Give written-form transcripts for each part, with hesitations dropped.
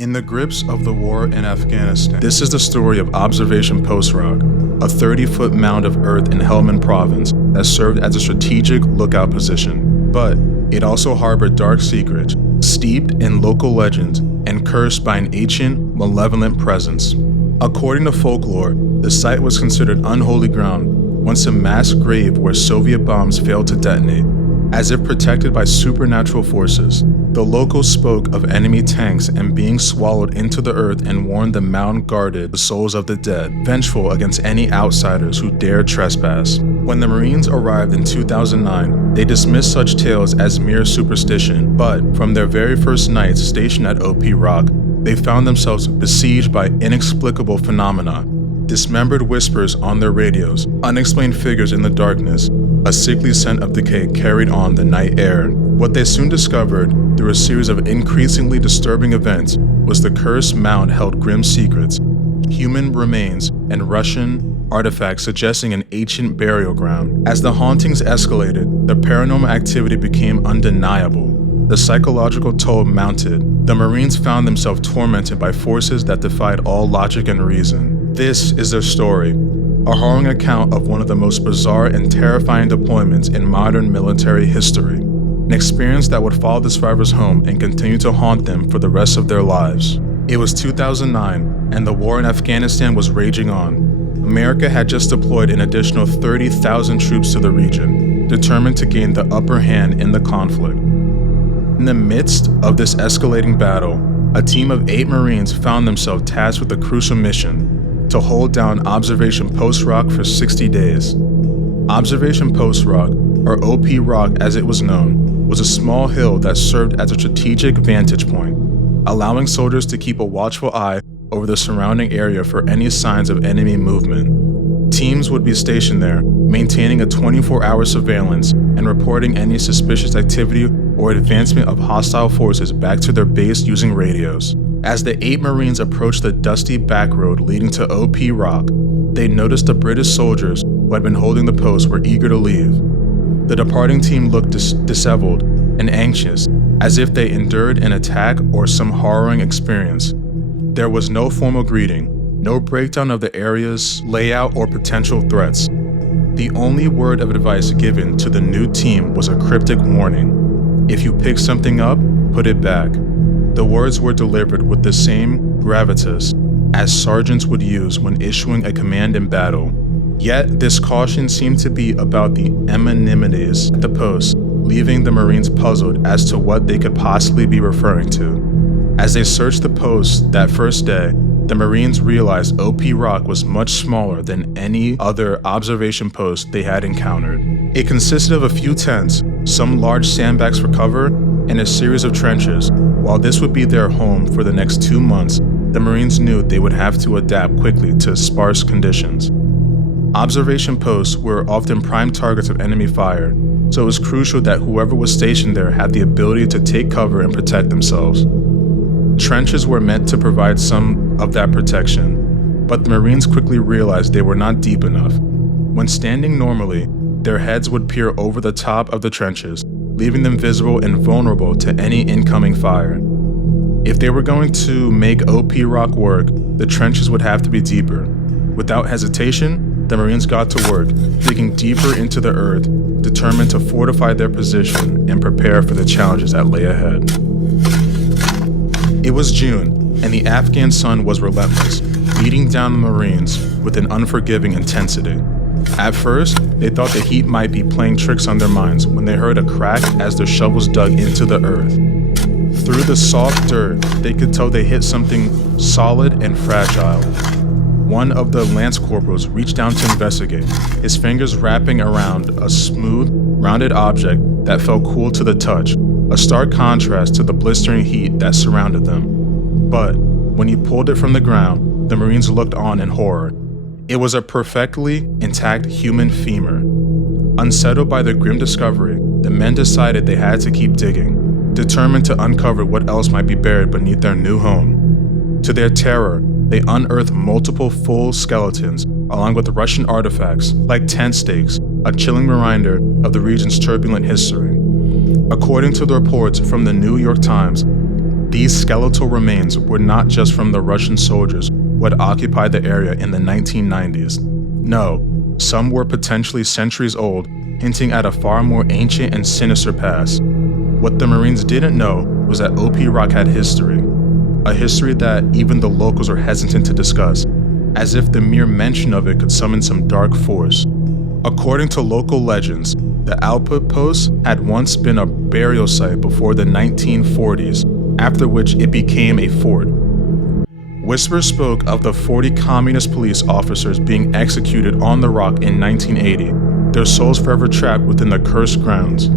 In the grips of the war in Afghanistan, this is the story of Observation Post Rock, a 30-foot mound of earth in Helmand Province that served as a strategic lookout position. But it also harbored dark secrets, steeped in local legends and cursed by an ancient, malevolent presence. According to folklore, the site was considered unholy ground, once a mass grave where Soviet bombs failed to detonate. As if protected by supernatural forces, the locals spoke of enemy tanks and being swallowed into the earth and warned the mound guarded the souls of the dead, vengeful against any outsiders who dared trespass. When the Marines arrived in 2009, they dismissed such tales as mere superstition, but from their very first nights stationed at OP Rock, they found themselves besieged by inexplicable phenomena. Dismembered whispers on their radios, unexplained figures in the darkness, a sickly scent of decay carried on the night air. What they soon discovered, through a series of increasingly disturbing events, was the cursed mound held grim secrets, human remains, and Russian artifacts suggesting an ancient burial ground. As the hauntings escalated, the paranormal activity became undeniable. The psychological toll mounted. The Marines found themselves tormented by forces that defied all logic and reason. This is their story, a harrowing account of one of the most bizarre and terrifying deployments in modern military history, an experience that would follow the survivors home and continue to haunt them for the rest of their lives. It was 2009, and the war in Afghanistan was raging on. America had just deployed an additional 30,000 troops to the region, determined to gain the upper hand in the conflict. In the midst of this escalating battle, a team of 8 Marines found themselves tasked with a crucial mission: to hold down Observation Post Rock for 60 days. Observation Post Rock, or OP Rock as it was known, was a small hill that served as a strategic vantage point, allowing soldiers to keep a watchful eye over the surrounding area for any signs of enemy movement. Teams would be stationed there, maintaining a 24-hour surveillance and reporting any suspicious activity or advancement of hostile forces back to their base using radios. As the 8 Marines approached the dusty back road leading to OP Rock, they noticed the British soldiers who had been holding the post were eager to leave. The departing team looked disheveled and anxious, as if they endured an attack or some harrowing experience. There was no formal greeting, no breakdown of the area's layout or potential threats. The only word of advice given to the new team was a cryptic warning: if you pick something up, put it back. The words were delivered with the same gravitas as sergeants would use when issuing a command in battle. Yet, this caution seemed to be about the amenities at the post, leaving the Marines puzzled as to what they could possibly be referring to. As they searched the post that first day, the Marines realized OP Rock was much smaller than any other observation post they had encountered. It consisted of a few tents, some large sandbags for cover, and a series of trenches. While this would be their home for the next 2 months, the Marines knew they would have to adapt quickly to sparse conditions. Observation posts were often prime targets of enemy fire, so it was crucial that whoever was stationed there had the ability to take cover and protect themselves. Trenches were meant to provide some of that protection, but the Marines quickly realized they were not deep enough. When standing normally, their heads would peer over the top of the trenches, leaving them visible and vulnerable to any incoming fire. If they were going to make OP Rock work, the trenches would have to be deeper. Without hesitation, the Marines got to work, digging deeper into the earth, determined to fortify their position and prepare for the challenges that lay ahead. It was June, and the Afghan sun was relentless, beating down the Marines with an unforgiving intensity. At first, they thought the heat might be playing tricks on their minds when they heard a crack as their shovels dug into the earth. Through the soft dirt, they could tell they hit something solid and fragile. One of the lance corporals reached down to investigate, his fingers wrapping around a smooth, rounded object that felt cool to the touch, a stark contrast to the blistering heat that surrounded them. But when he pulled it from the ground, the Marines looked on in horror. It was a perfectly intact human femur. Unsettled by the grim discovery, the men decided they had to keep digging, determined to uncover what else might be buried beneath their new home. To their terror, they unearthed multiple full skeletons, along with Russian artifacts like tent stakes, a chilling reminder of the region's turbulent history. According to the reports from the New York Times, These skeletal remains were not just from the Russian soldiers who had occupied the area in the 1990s. No, some were potentially centuries old, hinting at a far more ancient and sinister past. What the Marines didn't know was that OP Rock had history, a history that even the locals were hesitant to discuss, as if the mere mention of it could summon some dark force. According to local legends, the outpost had once been a burial site before the 1940s, after which it became a fort. Whispers spoke of the 40 communist police officers being executed on the rock in 1980, their souls forever trapped within the cursed grounds.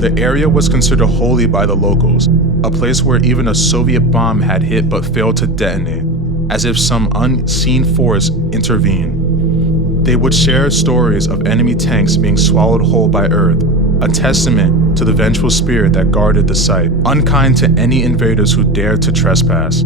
The area was considered holy by the locals, a place where even a Soviet bomb had hit but failed to detonate, as if some unseen force intervened. They would share stories of enemy tanks being swallowed whole by Earth, a testament to the vengeful spirit that guarded the site, unkind to any invaders who dared to trespass.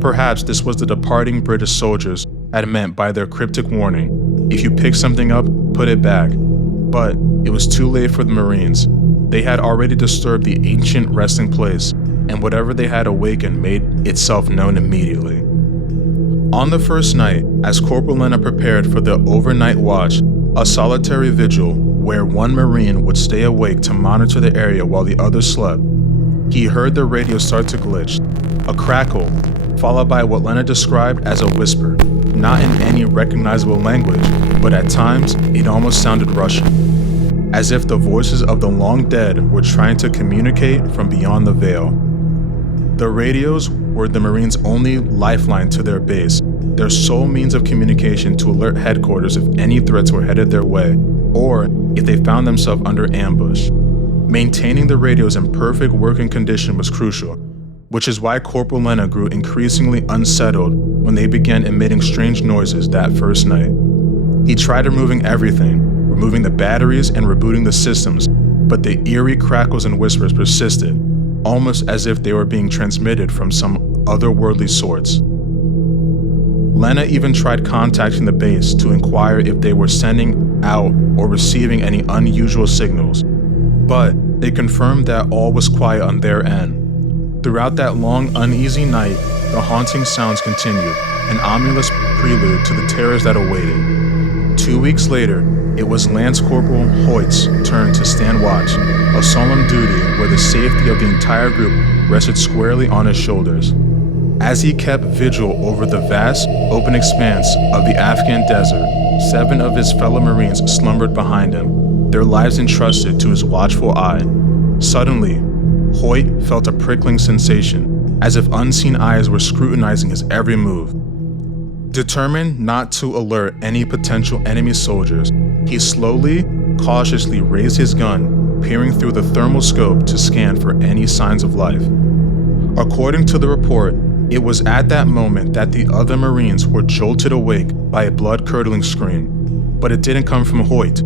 Perhaps this was the departing British soldiers had meant by their cryptic warning: if you pick something up, put it back. But it was too late for the Marines. They had already disturbed the ancient resting place, and whatever they had awakened made itself known immediately. On the first night, as Corporal Lena prepared for the overnight watch, a solitary vigil where one Marine would stay awake to monitor the area while the others slept, he heard the radio start to glitch, a crackle, followed by what Lena described as a whisper, not in any recognizable language, but at times it almost sounded Russian, as if the voices of the long dead were trying to communicate from beyond the veil. The radios were the Marines' only lifeline to their base, their sole means of communication to alert headquarters if any threats were headed their way, or if they found themselves under ambush. Maintaining the radios in perfect working condition was crucial, which is why Corporal Lena grew increasingly unsettled when they began emitting strange noises that first night. He tried removing everything, removing the batteries and rebooting the systems, but the eerie crackles and whispers persisted, almost as if they were being transmitted from some otherworldly source. Lena even tried contacting the base to inquire if they were sending out or receiving any unusual signals, but they confirmed that all was quiet on their end. Throughout that long, uneasy night, the haunting sounds continued, an ominous prelude to the terrors that awaited. 2 weeks later, it was Lance Corporal Hoyt's turn to stand watch, a solemn duty where the safety of the entire group rested squarely on his shoulders. As he kept vigil over the vast, open expanse of the Afghan desert, 7 of his fellow Marines slumbered behind him, their lives entrusted to his watchful eye. Suddenly, Hoyt felt a prickling sensation, as if unseen eyes were scrutinizing his every move. Determined not to alert any potential enemy soldiers, he slowly, cautiously raised his gun, peering through the thermal scope to scan for any signs of life. According to the report, it was at that moment that the other Marines were jolted awake by a blood-curdling scream, but it didn't come from Hoyt.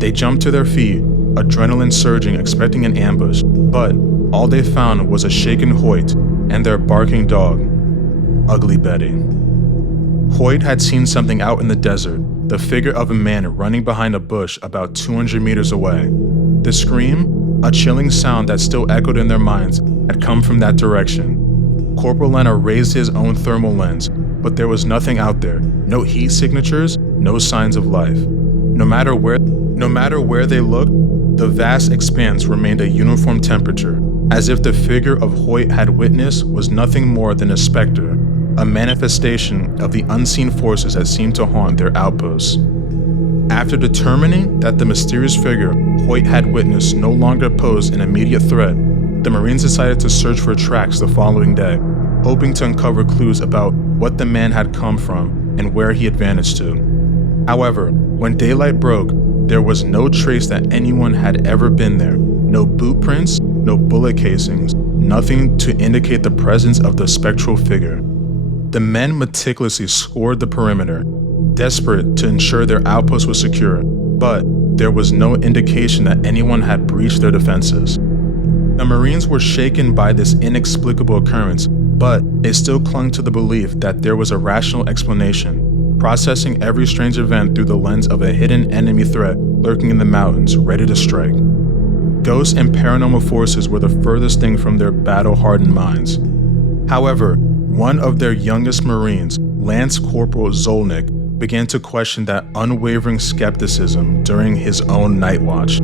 They jumped to their feet, adrenaline surging, expecting an ambush, but all they found was a shaken Hoyt and their barking dog, Ugly Betty. Hoyt had seen something out in the desert, the figure of a man running behind a bush about 200 meters away. The scream, a chilling sound that still echoed in their minds, had come from that direction. Corporal Lena raised his own thermal lens, but there was nothing out there, no heat signatures, no signs of life. No matter where they looked, the vast expanse remained a uniform temperature, as if the figure of Hoyt had witnessed was nothing more than a specter, a manifestation of the unseen forces that seemed to haunt their outposts. After determining that the mysterious figure Hoyt had witnessed no longer posed an immediate threat, the Marines decided to search for tracks the following day, hoping to uncover clues about what the man had come from and where he had vanished to. However, when daylight broke, there was no trace that anyone had ever been there, no boot prints, no bullet casings, nothing to indicate the presence of the spectral figure. The men meticulously scoured the perimeter, desperate to ensure their outpost was secure, but there was no indication that anyone had breached their defenses. The Marines were shaken by this inexplicable occurrence, but they still clung to the belief that there was a rational explanation, processing every strange event through the lens of a hidden enemy threat lurking in the mountains, ready to strike. Ghosts and paranormal forces were the furthest thing from their battle-hardened minds. However, one of their youngest Marines, Lance Corporal Zolnik, began to question that unwavering skepticism during his own night watch.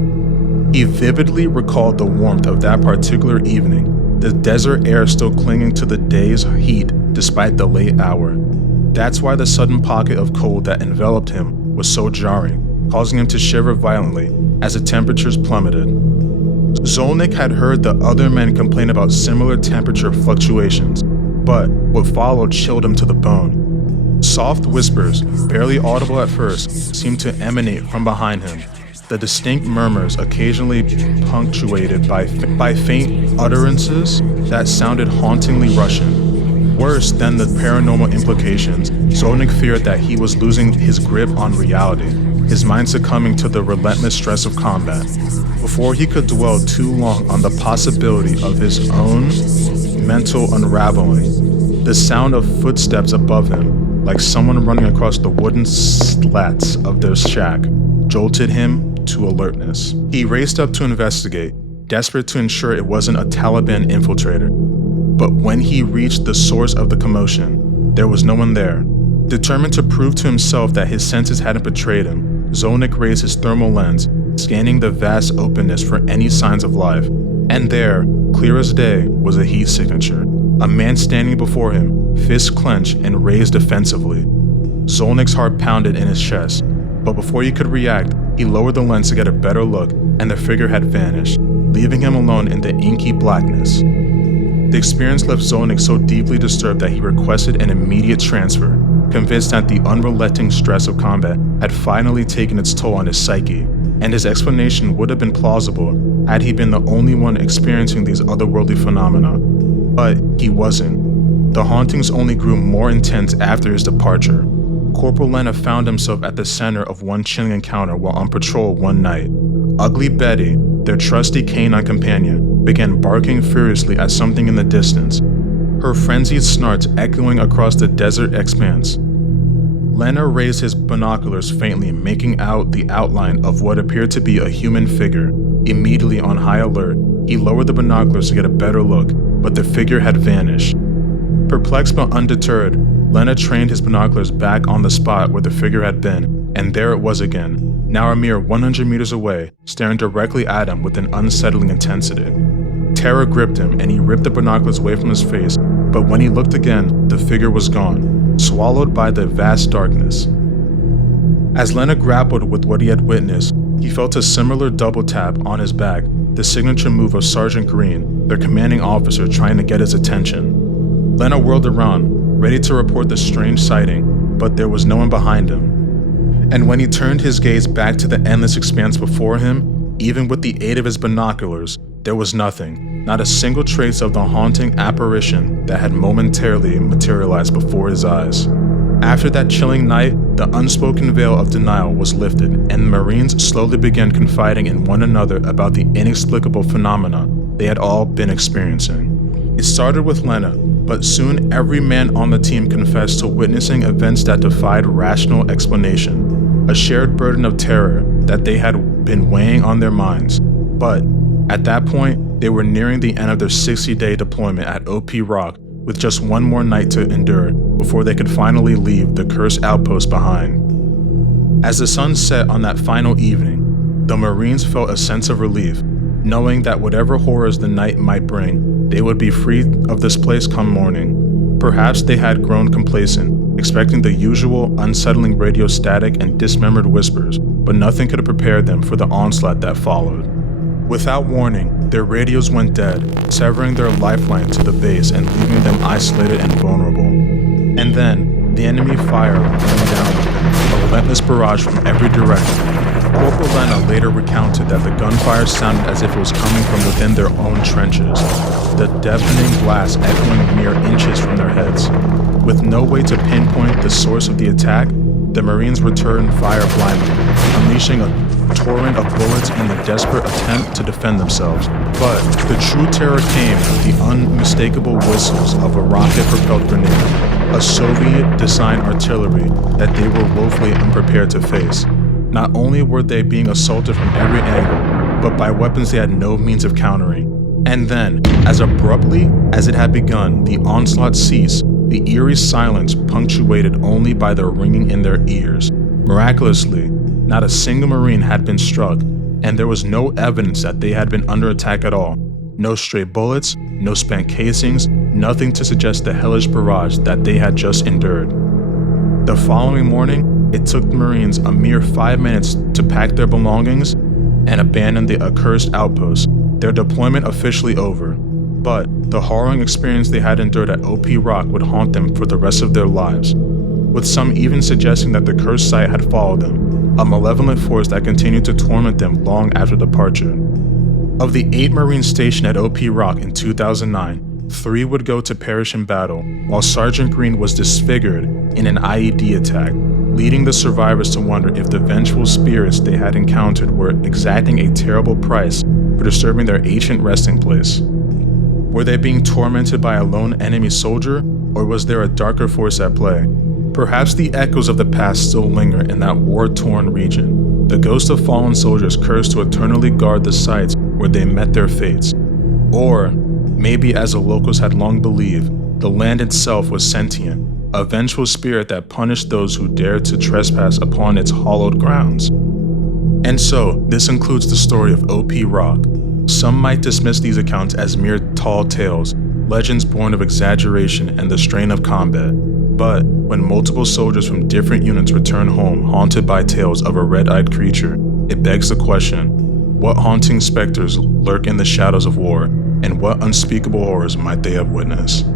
He vividly recalled the warmth of that particular evening, the desert air still clinging to the day's heat despite the late hour. That's why the sudden pocket of cold that enveloped him was so jarring, causing him to shiver violently as the temperatures plummeted. Zolnik had heard the other men complain about similar temperature fluctuations, but what followed chilled him to the bone. Soft whispers, barely audible at first, seemed to emanate from behind him, the distinct murmurs occasionally punctuated by faint utterances that sounded hauntingly Russian. Worse than the paranormal implications, Zolnik feared that he was losing his grip on reality, his mind succumbing to the relentless stress of combat. Before he could dwell too long on the possibility of his own mental unraveling, the sound of footsteps above him, like someone running across the wooden slats of their shack, jolted him to alertness. He raced up to investigate, desperate to ensure it wasn't a Taliban infiltrator. But when he reached the source of the commotion, there was no one there. Determined to prove to himself that his senses hadn't betrayed him, Zolnik raised his thermal lens, scanning the vast openness for any signs of life. And there, clear as day, was a heat signature. A man standing before him, fists clenched and raised defensively. Zolnik's heart pounded in his chest, but before he could react, he lowered the lens to get a better look, and the figure had vanished, leaving him alone in the inky blackness. The experience left Zolnik so deeply disturbed that he requested an immediate transfer, convinced that the unrelenting stress of combat had finally taken its toll on his psyche, and his explanation would have been plausible had he been the only one experiencing these otherworldly phenomena. But he wasn't. The hauntings only grew more intense after his departure. Corporal Lena found himself at the center of one chilling encounter while on patrol one night. Ugly Betty, their trusty canine companion, began barking furiously at something in the distance, her frenzied snarts echoing across the desert expanse. Lena raised his binoculars faintly, making out the outline of what appeared to be a human figure. Immediately on high alert, he lowered the binoculars to get a better look, but the figure had vanished. Perplexed but undeterred, Lena trained his binoculars back on the spot where the figure had been, and there it was again, now a mere 100 meters away, staring directly at him with an unsettling intensity. Terror gripped him, and he ripped the binoculars away from his face, but when he looked again, the figure was gone, swallowed by the vast darkness. As Lena grappled with what he had witnessed, he felt a similar double tap on his back, the signature move of Sergeant Green, their commanding officer, trying to get his attention. Lena whirled around, ready to report the strange sighting, but there was no one behind him. And when he turned his gaze back to the endless expanse before him, even with the aid of his binoculars, there was nothing, not a single trace of the haunting apparition that had momentarily materialized before his eyes. After that chilling night, the unspoken veil of denial was lifted, and the Marines slowly began confiding in one another about the inexplicable phenomena they had all been experiencing. It started with Lena, but soon every man on the team confessed to witnessing events that defied rational explanation, a shared burden of terror that they had been weighing on their minds. But at that point, they were nearing the end of their 60-day deployment at OP Rock, with just one more night to endure before they could finally leave the cursed outpost behind. As the sun set on that final evening, the Marines felt a sense of relief, knowing that whatever horrors the night might bring, they would be free of this place come morning. Perhaps they had grown complacent, expecting the usual unsettling radio static and dismembered whispers, but nothing could have prepared them for the onslaught that followed. Without warning, their radios went dead, severing their lifeline to the base and leaving them isolated and vulnerable. And then, the enemy fire rained down on them, a relentless barrage from every direction. Corporal Lena later recounted that the gunfire sounded as if it was coming from within their own trenches, the deafening blast echoing mere inches from their heads. With no way to pinpoint the source of the attack, the Marines returned fire blindly, unleashing a torrent of bullets in the desperate attempt to defend themselves. But the true terror came with the unmistakable whistles of a rocket-propelled grenade, a Soviet-designed artillery that they were woefully unprepared to face. Not only were they being assaulted from every angle, but by weapons they had no means of countering. And then, as abruptly as it had begun, the onslaught ceased, the eerie silence punctuated only by the ringing in their ears. Miraculously, not a single Marine had been struck, and there was no evidence that they had been under attack at all. No stray bullets, no spent casings, nothing to suggest the hellish barrage that they had just endured. The following morning, it took the Marines a mere 5 minutes to pack their belongings and abandon the accursed outpost, their deployment officially over. But the harrowing experience they had endured at OP Rock would haunt them for the rest of their lives, with some even suggesting that the cursed site had followed them, a malevolent force that continued to torment them long after departure. Of the 8 Marines stationed at OP Rock in 2009, 3 would go to perish in battle, while Sergeant Green was disfigured in an IED attack, leading the survivors to wonder if the vengeful spirits they had encountered were exacting a terrible price for disturbing their ancient resting place. Were they being tormented by a lone enemy soldier, or was there a darker force at play? Perhaps the echoes of the past still linger in that war-torn region, the ghosts of fallen soldiers cursed to eternally guard the sites where they met their fates. Or, maybe as the locals had long believed, the land itself was sentient, a vengeful spirit that punished those who dared to trespass upon its hallowed grounds. And so, this includes the story of OP Rock. Some might dismiss these accounts as mere tall tales, legends born of exaggeration and the strain of combat. But when multiple soldiers from different units return home haunted by tales of a red-eyed creature, it begs the question, what haunting specters lurk in the shadows of war, and what unspeakable horrors might they have witnessed?